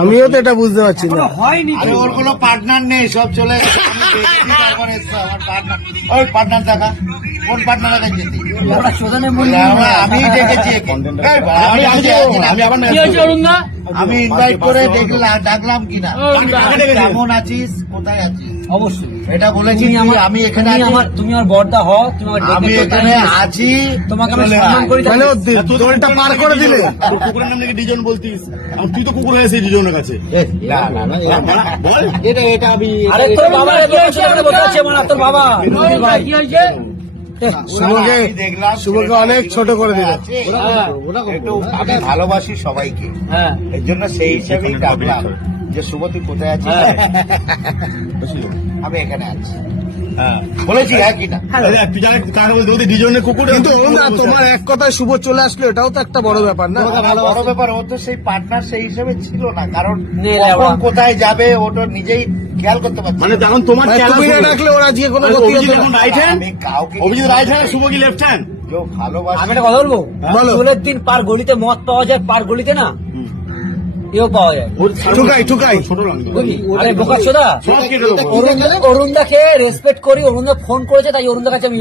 আমিও তো এটা বুঝতে পারছি না। ওর কোনো পার্টনার নেই, সব চলে ওই পার্টনার দেখা কোন পার্টনার আমি ডেকেছি, আমি ইনভাইট করে ডাকলাম কিনা কেমন আছিস, কোথায় আছিস, অবশ্যই এটা বলেছি। আমি এখানে তুমি আমার বড়দা হও, আমি এখানে আছি, তোমাকে আমি সম্মান করি। দোলটা পার করে দিলে কুকুরের নাম নাকি ডিজন বলতিস, তুই তো কুকুর হয়েছিস ডিজনের কাছে। এটা আমি তোর বাবা কি হয়েছে? শুভকে অনেক ছোট করে দিলে। আমি ভালোবাসি সবাইকে, এর জন্য সেই হিসাবেই ডাকলাম যে শুভ তুই কোথায় আছিস। আমি এখানে আছি বলেছি, হ্যাঁ কিনা কিন্তু তোমার এক কথায় শুভ চলে আসলো, এটাও তো একটা বড় ব্যাপার না? বড় ব্যাপার। ও তো সেই পার্টনার সেই হিসেবে ছিল না, কারণ কখন কোথায় যাবে ওটা নিজেই খেয়াল করতে পারছে। মানে তখন তোমার তুমি না ডাকলে ওরা যে কোনো অভিজিৎ রাইট হ্যান্ড, শুভ কি লেফট হ্যান্ড? ভালোবাসা। আমি একটা কথা বলবো, চুলের দিন পার গলিতে মদ পাওয়া যায়, পার গলিতে না এও পাওয়া যায়। ঠুকাই আরে বোকা চোদা, অরুণদাকে রেসপেক্ট করি। অরুণদা ফোন করেছে, তাই অরুণদার কাছে আমি